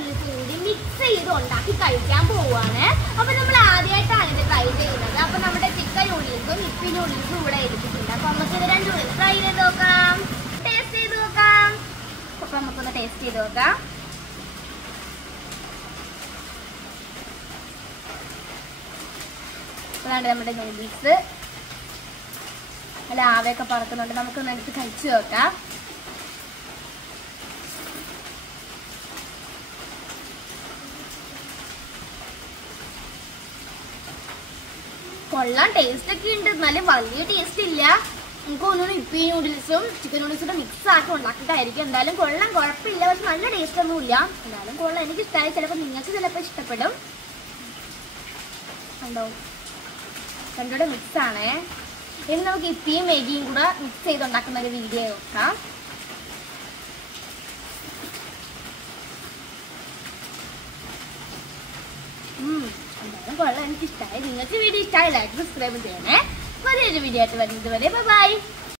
നൂഡിൽസും കൂടി മിക്സ് ചെയ്ത് ഉണ്ടാക്കി കഴിക്കാൻ പോവുകയാണ്. അപ്പോൾ നമ്മൾ ആദ്യമായിട്ടാണ് ഇത് ട്രൈ ചെയ്യുന്നത്. അപ്പോൾ നമ്മുടെ ചിക്കൻ നൂഡിൽസും ഇപ്പി നൂഡിൽസും ഇവിടെ എടുത്തിട്ടുണ്ട്. അപ്പോൾ നമുക്ക് ഇത് രണ്ടും കൂടി ട്രൈ ചെയ്ത് നോക്കാം, ടേസ്റ്റ് ചെയ്ത് നോക്കാം. അപ്പോൾ നമുക്കൊന്ന് ടേസ്റ്റ് ചെയ്ത് നോക്കാം. അതാണ് നമ്മുടെ നൂഡിൽസ്. നല്ല ആവയൊക്കെ പറക്കുന്നുണ്ട്. നമുക്കൊന്ന് എടുത്ത് കഴിച്ചു നോക്കാം. കൊള്ളാം, ടേസ്റ്റ് ഒക്കെ ഉണ്ട്. എന്നാലും വലിയ ടേസ്റ്റ് ഇല്ല. നമുക്ക് ഒന്നും ഇപ്പി നൂഡിൽസും ചിക്കൻ നൂഡിൽസും മിക്സ് ആക്കി ഉണ്ടാക്കിയിട്ടായിരിക്കും. എന്തായാലും കൊള്ളാം, കുഴപ്പമില്ല. പക്ഷെ നല്ല ടേസ്റ്റ് ഒന്നും ഇല്ല. എന്നാലും കൊള്ളാം, എനിക്ക് ഇഷ്ടമായി. ചിലപ്പോൾ നിങ്ങൾക്ക് ചിലപ്പോൾ ഇഷ്ടപ്പെടും. കണ്ടോ, രണ്ടോടെ മിക്സ് ആണേ. ഇനി നമുക്ക് ഇപ്പിയും മാഗിയും കൂടെ മിക്സ് ചെയ്ത് ഉണ്ടാക്കുന്ന ഒരു വീഡിയോ നോക്കാം. എന്തായാലും കൊള്ളാം, എനിക്ക് ഇഷ്ടമായി. നിങ്ങൾക്ക് വീഡിയോ ഇഷ്ടമായി ലൈക്ക് സബ്സ്ക്രൈബ് ചെയ്യണേ. പുതിയൊരു വീഡിയോ ആയിട്ട് വരുന്നത് വരെ ബൈ.